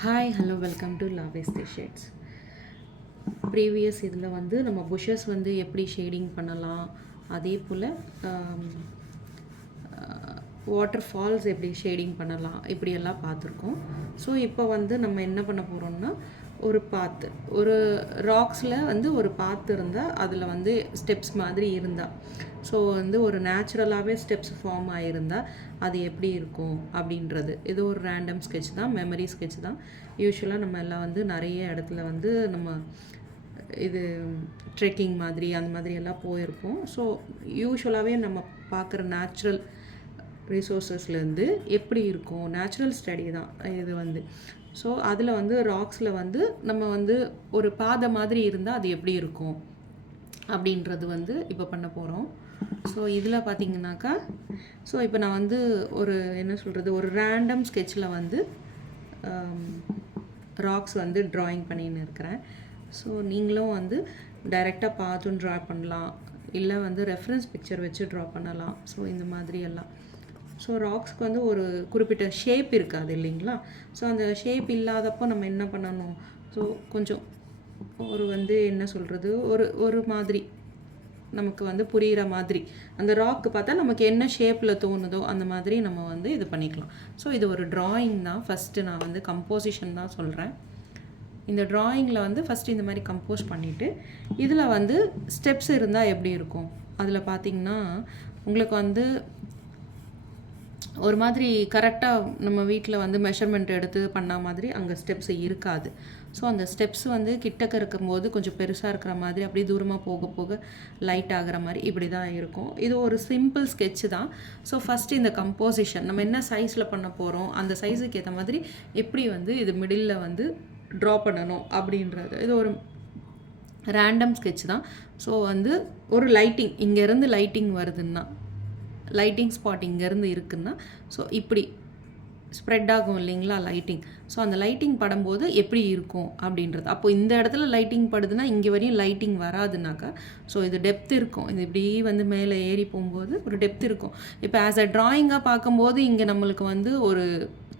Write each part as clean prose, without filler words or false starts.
Hi hello welcome to லாவேஸ்தே shades. Previous இதில் வந்து நம்ம புஷஸ் வந்து எப்படி ஷேடிங் பண்ணலாம், அதே போல் வாட்டர் ஃபால்ஸ் எப்படி ஷேடிங் பண்ணலாம் இப்படியெல்லாம் பார்த்துருக்கோம். ஸோ இப்போ வந்து நம்ம என்ன பண்ண போகிறோம்னா, ஒரு பாத்து, ஒரு ராக்ஸில் வந்து ஒரு பாத்து இருந்தால் அதில் வந்து ஸ்டெப்ஸ் மாதிரி இருந்தால், ஸோ வந்து ஒரு நேச்சுரலாகவே ஸ்டெப்ஸ் ஃபார்ம் ஆகியிருந்தால் அது எப்படி இருக்கும் அப்படின்றது. இது ஒரு ரேண்டம் ஸ்கெட்ச் தான், மெமரி ஸ்கெட்ச் தான். யூஸ்வலாக நம்ம எல்லாம் வந்து நிறைய இடத்துல வந்து நம்ம இது ட்ரெக்கிங் மாதிரி அந்த மாதிரி எல்லாம் போயிருப்போம். ஸோ யூஸ்வலாகவே நம்ம பார்க்குற நேச்சுரல் ரிசோர்ஸஸ்லேருந்து எப்படி இருக்கும், நேச்சுரல் ஸ்டடி தான் இது வந்து. ஸோ அதில் வந்து ராக்ஸில் வந்து நம்ம வந்து ஒரு பாதை மாதிரி இருந்தால் அது எப்படி இருக்கும் அப்படின்றது வந்து இப்போ பண்ண போகிறோம். ஸோ இதில் பார்த்தீங்கன்னாக்கா, ஸோ இப்போ நான் வந்து ஒரு என்ன சொல்கிறது, ஒரு ரேண்டம் ஸ்கெட்சில் வந்து ராக்ஸ் வந்து ட்ராயிங் பண்ணின்னு இருக்கிறேன். ஸோ நீங்களும் வந்து டைரெக்டாக பார்த்தும் ட்ரா பண்ணலாம், இல்லை வந்து ரெஃபரன்ஸ் பிக்சர் வச்சு ட்ரா பண்ணலாம். ஸோ இந்த மாதிரி எல்லாம். ஸோ ராக்ஸ்க்கு வந்து ஒரு குறிப்பிட்ட ஷேப் இருக்காது இல்லைங்களா? ஸோ அந்த ஷேப் இல்லாதப்போ நம்ம என்ன பண்ணணும், ஸோ கொஞ்சம் ஒரு வந்து என்ன சொல்கிறது, ஒரு மாதிரி நமக்கு வந்து புரிகிற மாதிரி அந்த ராக்கு பார்த்தா நமக்கு என்ன ஷேப்பில் தோணுதோ அந்த மாதிரி நம்ம வந்து இது பண்ணிக்கலாம். ஸோ இது ஒரு ட்ராயிங் தான். ஃபஸ்ட்டு நான் வந்து கம்போசிஷன் தான் சொல்கிறேன். இந்த ட்ராயிங்கில் வந்து ஃபஸ்ட்டு இந்த மாதிரி கம்போஸ் பண்ணிவிட்டு, இதில் வந்து ஸ்டெப்ஸ் இருந்தால் எப்படி இருக்கும், அதில் பார்த்திங்கன்னா உங்களுக்கு வந்து ஒரு மாதிரி கரெக்டாக நம்ம வீட்டில் வந்து மெஷர்மெண்ட் எடுத்து பண்ண மாதிரி அங்கே ஸ்டெப்ஸ் இருக்காது. ஸோ அந்த ஸ்டெப்ஸ் வந்து கிட்டக்க இருக்கும்போது கொஞ்சம் பெருசாக இருக்கிற மாதிரி, அப்படியே தூரமாக போக போக லைட் ஆகிற மாதிரி இப்படி தான் இருக்கும். இது ஒரு சிம்பிள் ஸ்கெட்சு தான். ஸோ ஃபஸ்ட்டு இந்த கம்போசிஷன் நம்ம என்ன சைஸில் பண்ண போகிறோம், அந்த சைஸுக்கு ஏற்ற மாதிரி எப்படி வந்து இது மிடில் வந்து ட்ரா பண்ணணும் அப்படின்றது. இது ஒரு ரேண்டம் ஸ்கெட்ச் தான். ஸோ வந்து ஒரு லைட்டிங், இங்கேருந்து லைட்டிங் வருதுன்னா, லைட்டிங் ஸ்பாட் இங்கேருந்து இருக்குன்னா, ஸோ இப்படி ஸ்ப்ரெட் ஆகும் இல்லைங்களா லைட்டிங். ஸோ அந்த லைட்டிங் படும்போது எப்படி இருக்கும் அப்படின்றது. அப்போது இந்த இடத்துல லைட்டிங் படுதுன்னா இங்கே வரையும் லைட்டிங் வராதுனாக்கா, ஸோ இது டெப்த் இருக்கும். இது இப்படி வந்து மேலே ஏறி போகும்போது ஒரு டெப்த் இருக்கும். இப்போ ஆஸ் அ ட்ராயிங்காக பார்க்கும்போது இங்கே நம்மளுக்கு வந்து ஒரு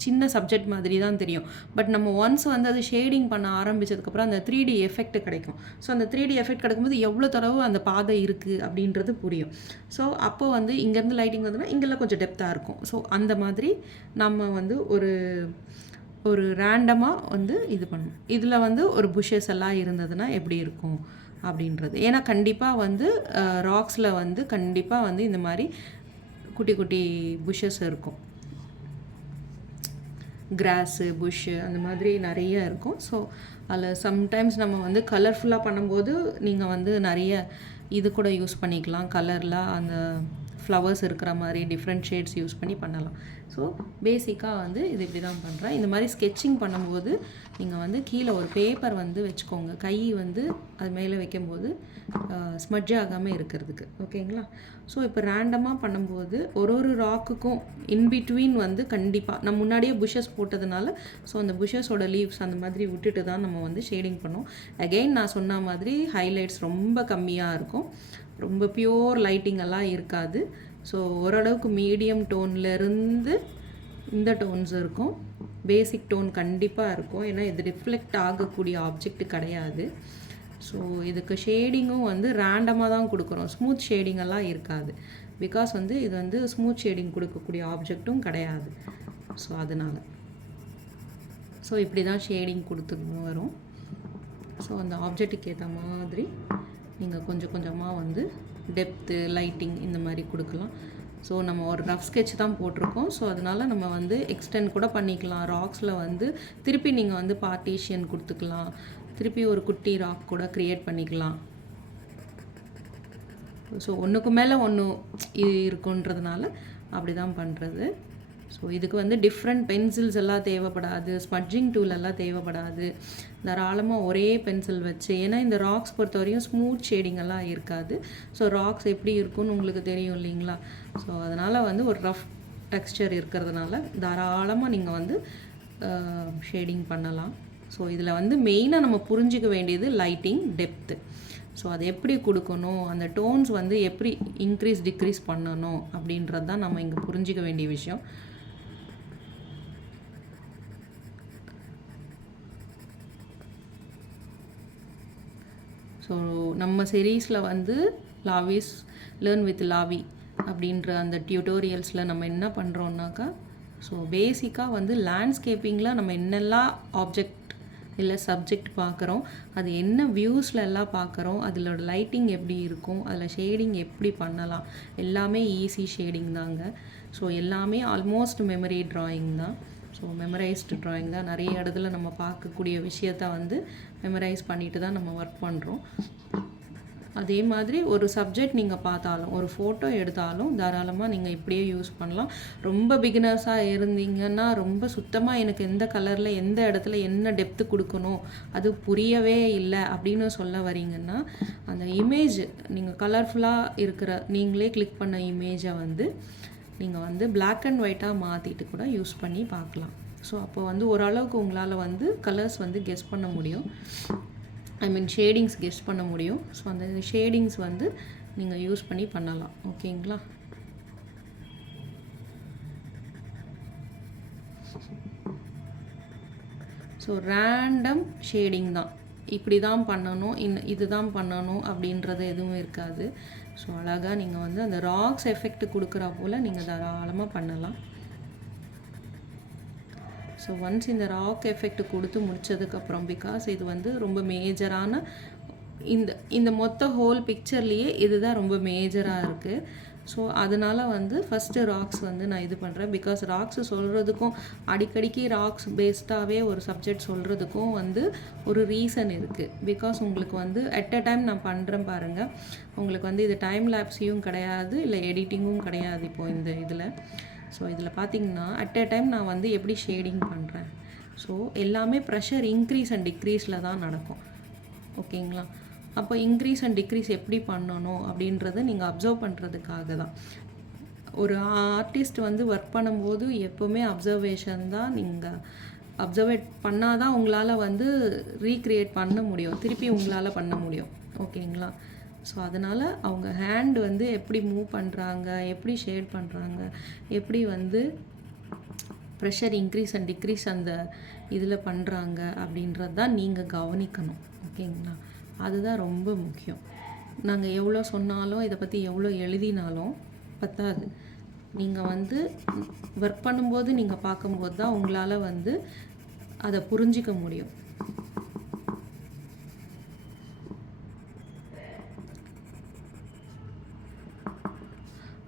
சின்ன சப்ஜெக்ட் மாதிரி தான் தெரியும். பட் நம்ம ஒன்ஸ் வந்து அது ஷேடிங் பண்ண ஆரம்பித்ததுக்கப்புறம் அந்த 3D எஃபெக்ட் கிடைக்கும். ஸோ அந்த 3D எஃபெக்ட் கிடைக்கும்போது எவ்வளோ தடவை அந்த பாதை இருக்குது அப்படின்றது புரியும். ஸோ அப்போது வந்து இங்கேருந்து லைட்டிங் வந்ததுன்னா இங்கெல்லாம் கொஞ்சம் டெப்த்தாக இருக்கும். ஸோ அந்த மாதிரி நம்ம வந்து ஒரு ரேண்டமாக வந்து இது பண்ணணும். இதில் வந்து ஒரு புஷஸ் எல்லாம் இருந்ததுன்னா எப்படி இருக்கும் அப்படின்றது. ஏன்னா கண்டிப்பாக வந்து ராக்ஸில் வந்து கண்டிப்பாக வந்து இந்த மாதிரி குட்டி குட்டி புஷஸ் இருக்கும், கிராஸு புஷ்ஷு அந்த மாதிரி நிறைய இருக்கும். ஸோ அதில் சம்டைம்ஸ் நம்ம வந்து கலர்ஃபுல்லாக பண்ணும்போது நீங்கள் வந்து நிறைய இது கூட யூஸ் பண்ணிக்கலாம். கலரில் அந்த ஃப்ளவர்ஸ் இருக்கிற மாதிரி டிஃப்ரெண்ட் ஷேட்ஸ் யூஸ் பண்ணி பண்ணலாம். ஸோ பேசிக்காக வந்து இது இப்படி தான் பண்ணுறேன். இந்த மாதிரி ஸ்கெட்சிங் பண்ணும்போது நீங்கள் வந்து கீழே ஒரு பேப்பர் வந்து வச்சுக்கோங்க, கை வந்து அது மேலே வைக்கும்போது ஸ்மட்ஜ் ஆகாமல் இருக்கிறதுக்கு. ஓகேங்களா? ஸோ இப்போ ரேண்டமாக பண்ணும்போது ஒரு ராக்குக்கும் இன்பிட்வீன் வந்து கண்டிப்பாக நம்ம முன்னாடியே புஷஸ் போட்டதுனால, ஸோ அந்த புஷஸோட லீவ்ஸ் அந்த மாதிரி விட்டுட்டு தான் நம்ம வந்து ஷேடிங் பண்ணோம். அகெயின் நான் சொன்ன மாதிரி ஹைலைட்ஸ் ரொம்ப கம்மியாக இருக்கும், ரொம்ப பியூர் லைட்டிங் எல்லாம் இருக்காது. ஸோ ஓரளவுக்கு மீடியம் டோன்லேருந்து இந்த டோன்ஸ் இருக்கும். பேசிக் டோன் கண்டிப்பாக இருக்கும், ஏன்னா இது ரிஃப்ளெக்ட் ஆகக்கூடிய ஆப்ஜெக்ட் கிடையாது. ஸோ இதுக்கு ஷேடிங்கும் வந்து ரேண்டமாக தான் கொடுக்குறோம், ஸ்மூத் ஷேடிங்கெல்லாம் இருக்காது. பிகாஸ் வந்து இது வந்து ஸ்மூத் ஷேடிங் கொடுக்கக்கூடிய ஆப்ஜெக்ட்டும் கிடையாது. ஸோ அதனால் ஸோ இப்படி தான் ஷேடிங் கொடுத்துட்டு வரும். ஸோ அந்த ஆப்ஜெக்ட்டுக்கு ஏற்ற மாதிரி நீங்கள் கொஞ்சம் கொஞ்சமாக வந்து டெப்த்து, லைட்டிங் இந்த மாதிரி கொடுக்கலாம். ஸோ நம்ம ஒரு ரஃப் ஸ்கெட்ச் தான் போட்டிருக்கோம். ஸோ அதனால் நம்ம வந்து எக்ஸ்டெண்ட் கூட பண்ணிக்கலாம். ராக்ஸில் வந்து திருப்பி நீங்கள் வந்து பார்ட்டிஷியன் கொடுத்துக்கலாம், திருப்பி ஒரு குட்டி ராக் கூட க்ரியேட் பண்ணிக்கலாம். ஸோ ஒன்றுக்கு மேலே ஒன்று இருக்குன்றதுனால அப்படி தான் பண்ணுறது. ஸோ இதுக்கு வந்து டிஃப்ரெண்ட் பென்சில்ஸ் எல்லாம் தேவைப்படாது, ஸ்மட்ஜிங் டூல் எல்லாம் தேவைப்படாது. தாராளமாக ஒரே பென்சில் வச்சு, ஏன்னா இந்த ராக்ஸ் பொறுத்த வரையும் ஸ்மூத் ஷேடிங் எல்லாம் இருக்காது. ஸோ ராக்ஸ் எப்படி இருக்குன்னு உங்களுக்கு தெரியும் இல்லைங்களா? ஸோ அதனால் வந்து ஒரு ரஃப் டெக்ஸ்சர் இருக்கிறதுனால தாராளமாக நீங்கள் வந்து ஷேடிங் பண்ணலாம். ஸோ இதில் வந்து மெயினாக நம்ம புரிஞ்சிக்க வேண்டியது லைட்டிங், டெப்த்து. ஸோ அது எப்படி கொடுக்கணும், அந்த டோன்ஸ் வந்து எப்படி இன்க்ரீஸ் டிக்ரீஸ் பண்ணணும் அப்படின்றது தான் நம்ம இங்கே புரிஞ்சிக்க வேண்டிய விஷயம். ஸோ நம்ம சீரீஸில் வந்து லாவிஸ் லேர்ன் வித் லாவி அப்படின்ற அந்த டியூட்டோரியல்ஸில் நம்ம என்ன பண்ணுறோன்னாக்கா, ஸோ பேசிக்காக வந்து லேண்ட்ஸ்கேப்பிங்கில் நம்ம என்னெல்லாம் ஆப்ஜெக்ட் இல்லை சப்ஜெக்ட் பார்க்குறோம், அது என்ன வியூஸில் எல்லாம் பார்க்குறோம், அதிலோட லைட்டிங் எப்படி இருக்கும், அதில் ஷேடிங் எப்படி பண்ணலாம், எல்லாமே ஈஸி ஷேடிங் தாங்க. ஸோ எல்லாமே ஆல்மோஸ்ட் மெமரி ட்ராயிங் தான். ஸோ மெமரைஸ்டு ட்ராயிங் தான். நிறைய இடத்துல நம்ம பார்க்கக்கூடிய விஷயத்த வந்து மெமரைஸ் பண்ணிட்டு தான் நம்ம ஒர்க் பண்ணுறோம். அதே மாதிரி ஒரு சப்ஜெக்ட் நீங்கள் பார்த்தாலும், ஒரு ஃபோட்டோ எடுத்தாலும் தாராளமாக நீங்கள் இப்படியே யூஸ் பண்ணலாம். ரொம்ப பிகினர்ஸாக இருந்தீங்கன்னா, ரொம்ப சுத்தமாக எனக்கு எந்த கலரில் எந்த இடத்துல என்ன டெப்த்து கொடுக்கணும் அது புரியவே இல்லை அப்படின்னு சொல்ல வரீங்கன்னா, அந்த இமேஜ் நீங்கள் கலர்ஃபுல்லாக இருக்கிற நீங்களே கிளிக் பண்ண இமேஜை வந்து நீங்கள் வந்து பிளாக் அண்ட் ஒயிட்டாக மாற்றிட்டு கூட யூஸ் பண்ணி பார்க்கலாம். ஸோ அப்போ வந்து ஓரளவுக்கு உங்களால் வந்து கலர்ஸ் வந்து கெஸ் பண்ண முடியும். ஷேடிங்ஸ் கெஸ் பண்ண முடியும். ஸோ அந்த ஷேடிங்ஸ் வந்து நீங்கள் யூஸ் பண்ணி பண்ணலாம். ஓகேங்களா? ஸோ ரேண்டம் ஷேடிங் தான். இப்படி தான் பண்ணணும், இது தான் பண்ணணும் அப்படின்றது எதுவும் இருக்காது. ஸோ அழகாக நீங்கள் வந்து அந்த ராக்ஸ் எஃபெக்ட் கொடுக்குறா போல் நீங்கள் தாராளமாக பண்ணலாம். ஸோ ஒன்ஸ் இந்த ராக் எஃபெக்ட் கொடுத்து முடித்ததுக்கப்புறம், பிகாஸ் இது வந்து ரொம்ப மேஜரான இந்த மொத்த ஹோல் பிக்சர்லேயே இதுதான் ரொம்ப மேஜராக இருக்குது. ஸோ அதனால் வந்து ஃபஸ்ட்டு ராக்ஸ் வந்து நான் இது பண்ணுறேன். பிகாஸ் ராக்ஸ் சொல்கிறதுக்கும் அடிக்கடிக்கு ராக்ஸ் பேஸ்டாகவே ஒரு சப்ஜெக்ட் சொல்கிறதுக்கும் வந்து ஒரு ரீசன் இருக்குது. பிகாஸ் உங்களுக்கு வந்து அட் அ டைம் நான் பண்ணுறேன் பாருங்கள், உங்களுக்கு வந்து இது டைம் லேப்ஸையும் கிடையாது, இல்லை எடிட்டிங்கும் கிடையாது. இப்போது இந்த இதில் ஸோ இதில் பார்த்திங்கன்னா அட் அ டைம் நான் வந்து எப்படி ஷேடிங் பண்ணுறேன். ஸோ எல்லாமே ப்ரெஷர் இன்க்ரீஸ் அண்ட் டிக்ரீஸில் தான் நடக்கும். ஓகேங்களா? அப்போ இன்க்ரீஸ் அண்ட் டிக்ரீஸ் எப்படி பண்ணணும் அப்படின்றத நீங்கள் அப்சர்வ் பண்ணுறதுக்காக தான். ஒரு ஆர்டிஸ்ட் வந்து ஒர்க் பண்ணும்போது எப்போவுமே அப்சர்வேஷன் தான். நீங்கள் அப்சர்வேட் பண்ணால் தான் உங்களால் வந்து ரீக்ரியேட் பண்ண முடியும், திருப்பி உங்களால் பண்ண முடியும். ஓகேங்களா? ஸோ அதனால் அவங்க ஹேண்ட் வந்து எப்படி மூவ் பண்ணுறாங்க, எப்படி ஷேட் பண்ணுறாங்க, எப்படி வந்து ப்ரெஷர் இன்க்ரீஸ் அண்ட் டிக்ரீஸ் அந்த இதில் பண்ணுறாங்க அப்படின்றது தான் நீங்கள் கவனிக்கணும். ஓகேங்களா? அதுதான் ரொம்ப முக்கியம். நாங்கள் எவ்வளோ சொன்னாலும், இதை பற்றி எவ்வளோ எழுதினாலும் பத்தாது. நீங்கள் வந்து ஒர்க் பண்ணும்போது நீங்கள் பார்க்கும்போது தான் உங்களால் வந்து அதை புரிஞ்சிக்க முடியும்.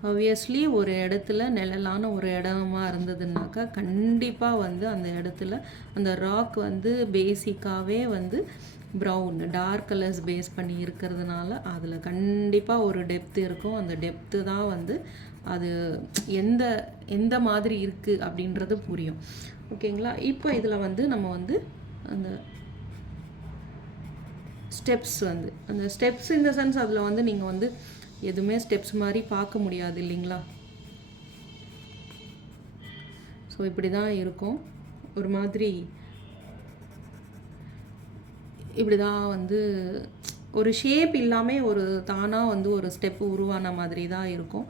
ஆப்வியஸ்லி ஒரு இடத்துல நிழலான ஒரு இடமா இருந்ததுன்னாக்கா கண்டிப்பாக வந்து அந்த இடத்துல அந்த ராக் வந்து பேசிக்காகவே வந்து ப்ரௌன் டார்க் கலர்ஸ் பேஸ் பண்ணி இருக்கிறதுனால அதில் கண்டிப்பாக ஒரு டெப்த்து இருக்கும். அந்த டெப்த்து தான் வந்து அது எந்த மாதிரி இருக்குது அப்படின்றது புரியும். ஓகேங்களா? இப்போ இதில் வந்து நம்ம வந்து அந்த ஸ்டெப்ஸ் வந்து அந்த ஸ்டெப்ஸ் இந்த சென்ஸ் அதில் வந்து நீங்கள் வந்து எதுவுமே ஸ்டெப்ஸ் மாதிரி பார்க்க முடியாது இல்லைங்களா? ஸோ இப்படி தான் இருக்கும். ஒரு மாதிரி இப்படி தான் வந்து ஒரு ஷேப் இல்லாமல் ஒரு தானாக வந்து ஒரு ஸ்டெப்பு உருவான மாதிரி தான் இருக்கும்.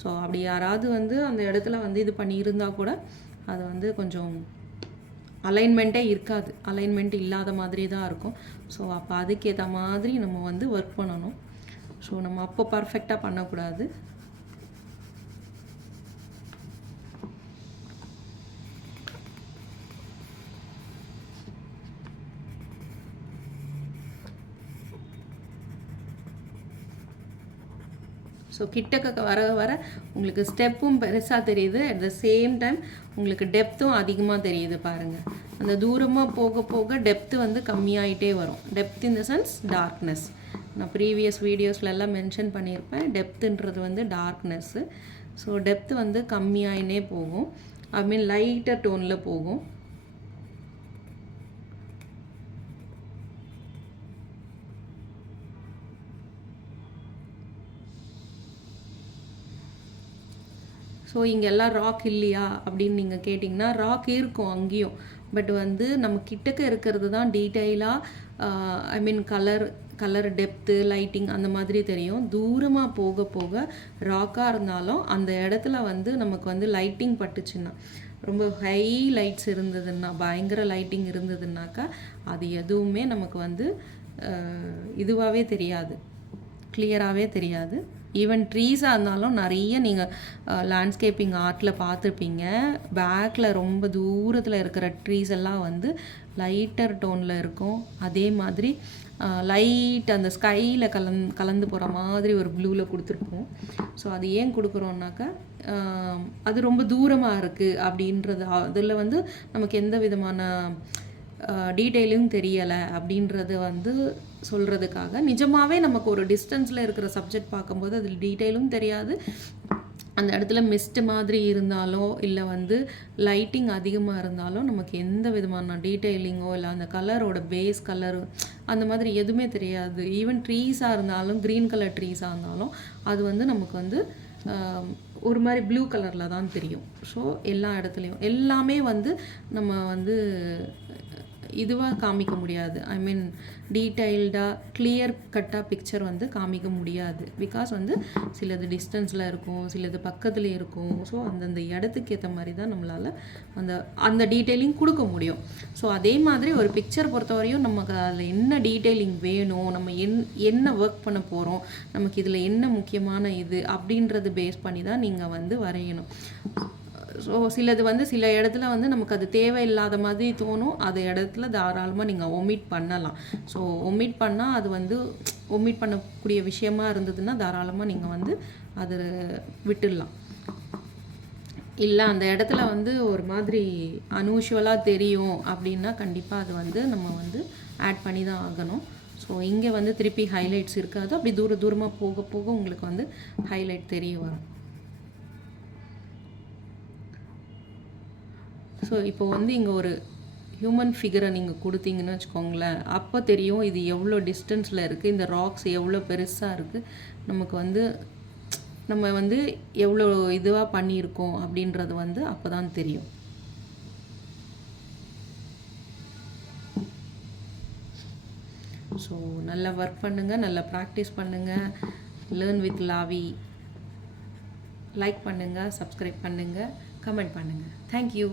ஸோ அப்படி யாராவது வந்து அந்த இடத்துல வந்து இது பண்ணியிருந்தால் கூட அது வந்து கொஞ்சம் அலைன்மெண்ட்டே இருக்காது, அலைன்மெண்ட் இல்லாத மாதிரி தான் இருக்கும். ஸோ அப்போ அதுக்கேற்ற மாதிரி நம்ம வந்து ஒர்க் பண்ணணும். ஸோ நம்ம அப்போ பர்ஃபெக்டாக பண்ணக்கூடாது. ஸோ கிட்டக்க வர வர உங்களுக்கு ஸ்டெப்பும் பெருசாக தெரியுது, அட் த சேம் டைம் உங்களுக்கு டெப்த்தும் அதிகமாக தெரியுது பாருங்கள். அந்த தூரமாக போக போக டெப்த்து வந்து கம்மியாயிட்டே வரும். Depth in the sense darkness. நான் ப்ரீவியஸ் வீடியோஸில் எல்லாம் மென்ஷன் பண்ணியிருப்பேன். டெப்த்துன்றது வந்து டார்க்னஸ்ஸு. ஸோ டெப்த்து வந்து கம்மியாயினே போகும். லைட்டர் டோனில் போகும். ஸோ இங்கெல்லாம் ராக் இல்லையா அப்படின்னு நீங்கள் கேட்டிங்கன்னா ராக் இருக்கும் அங்கேயும். பட் வந்து நம்ம கிட்டக்க இருக்கிறது தான் டீட்டெயிலாக கலர் டெப்த்து லைட்டிங் அந்த மாதிரி தெரியும். தூரமாக போக போக ராக்காக இருந்தாலும் அந்த இடத்துல வந்து நமக்கு வந்து லைட்டிங் பட்டுச்சுன்னா, ரொம்ப ஹை லைட்ஸ் இருந்ததுன்னா, பயங்கர லைட்டிங் இருந்ததுன்னாக்கா அது எதுவுமே நமக்கு வந்து இதுவாகவே தெரியாது, கிளியராகவே தெரியாது. ஈவன் ட்ரீஸாக இருந்தாலும் நிறைய நீங்கள் லேண்ட்ஸ்கேப்பிங் ஆர்ட்டில் பார்த்துருப்பீங்க. பேக்கில் ரொம்ப தூரத்தில் இருக்கிற ட்ரீஸ் எல்லாம் வந்து லைட்டர் டோனில் இருக்கும். அதே மாதிரி லைட் அந்த ஸ்கையில் கலந்து போகிற மாதிரி ஒரு ப்ளூவில் கொடுத்துருப்போம். ஸோ அது ஏன் கொடுக்குறோன்னாக்கா அது ரொம்ப தூரமாக இருக்குது அப்படின்றது, அதில் வந்து நமக்கு எந்த விதமான டீட்டெயிலும் தெரியலை அப்படின்றது வந்து சொல்கிறதுக்காக. நிஜமாகவே நமக்கு ஒரு டிஸ்டன்ஸில் இருக்கிற சப்ஜெக்ட் பார்க்கும்போது அதில் டீட்டெயிலும் தெரியாது. அந்த இடத்துல மிஸ்ட் மாதிரி இருந்தாலோ இல்லை வந்து லைட்டிங் அதிகமாக இருந்தாலோ நமக்கு எந்த விதமான டீட்டெயிலிங்கோ இல்லை அந்த கலரோட பேஸ் கலரு அந்த மாதிரி எதுவுமே தெரியாது. ஈவன் ட்ரீஸாக இருந்தாலும் க்ரீன் கலர் ட்ரீஸாக இருந்தாலும் அது வந்து நமக்கு வந்து ஒரு மாதிரி ப்ளூ கலரில் தான் தெரியும். ஸோ எல்லா இடத்துலையும் எல்லாமே வந்து நம்ம வந்து இதுவாக காமிக்க முடியாது. ஐ மீன் டீட்டெயில்டாக கிளியர் கட்டாக பிக்சர் வந்து காமிக்க முடியாது. பிகாஸ் வந்து சிலது டிஸ்டன்ஸில் இருக்கும், சிலது பக்கத்துலேயே இருக்கும். ஸோ அந்தந்த இடத்துக்கு ஏற்ற மாதிரி தான் நம்மளால் அந்த டீட்டெயிலிங் கொடுக்க முடியும். ஸோ அதே மாதிரி ஒரு பிக்சர் பொறுத்தவரையும் நமக்கு அதில் என்ன டீட்டெயிலிங் வேணும், நம்ம என்ன ஒர்க் பண்ண போகிறோம், நமக்கு இதில் என்ன முக்கியமான இது அப்படின்றது பேஸ் பண்ணி தான் நீங்கள் வந்து வரையணும். ஸோ சிலது வந்து சில இடத்துல வந்து நமக்கு அது தேவையில்லாத மாதிரி தோணும். அது இடத்துல தாராளமாக நீங்கள் ஒமிட் பண்ணலாம். ஸோ ஒமிட் பண்ணால் அது வந்து ஒமிட் பண்ணக்கூடிய விஷயமா இருந்ததுன்னா தாராளமாக நீங்கள் வந்து அது விட்டுடலாம். இல்லை அந்த இடத்துல வந்து ஒரு மாதிரி அன்யூஷுவலாக தெரியும் அப்படின்னா கண்டிப்பாக அது வந்து நம்ம வந்து ஆட் பண்ணி தான் ஆகணும். ஸோ இங்கே வந்து திருப்பி ஹைலைட்ஸ் இருக்காது. அப்படி தூரமாக போக போக உங்களுக்கு வந்து ஹைலைட் தெரிய வரும். ஸோ இப்போ வந்து இங்கே ஒரு ஹியூமன் ஃபிகரை நீங்கள் கொடுத்தீங்கன்னு வச்சுக்கோங்களேன், அப்போ தெரியும் இது எவ்வளோ டிஸ்டன்ஸில் இருக்குது, இந்த ராக்ஸ் எவ்வளோ பெருசாக இருக்குது, நமக்கு வந்து நம்ம வந்து எவ்வளோ இதுவாக பண்ணியிருக்கோம் அப்படின்றது வந்து அப்போ தான் தெரியும். ஸோ நல்லா ஒர்க் பண்ணுங்கள், நல்லா ப்ராக்டிஸ் பண்ணுங்கள். Learn with Lavi. லைக் பண்ணுங்கள், சப்ஸ்கிரைப் பண்ணுங்கள், கமெண்ட் பண்ணுங்கள். தேங்க்யூ.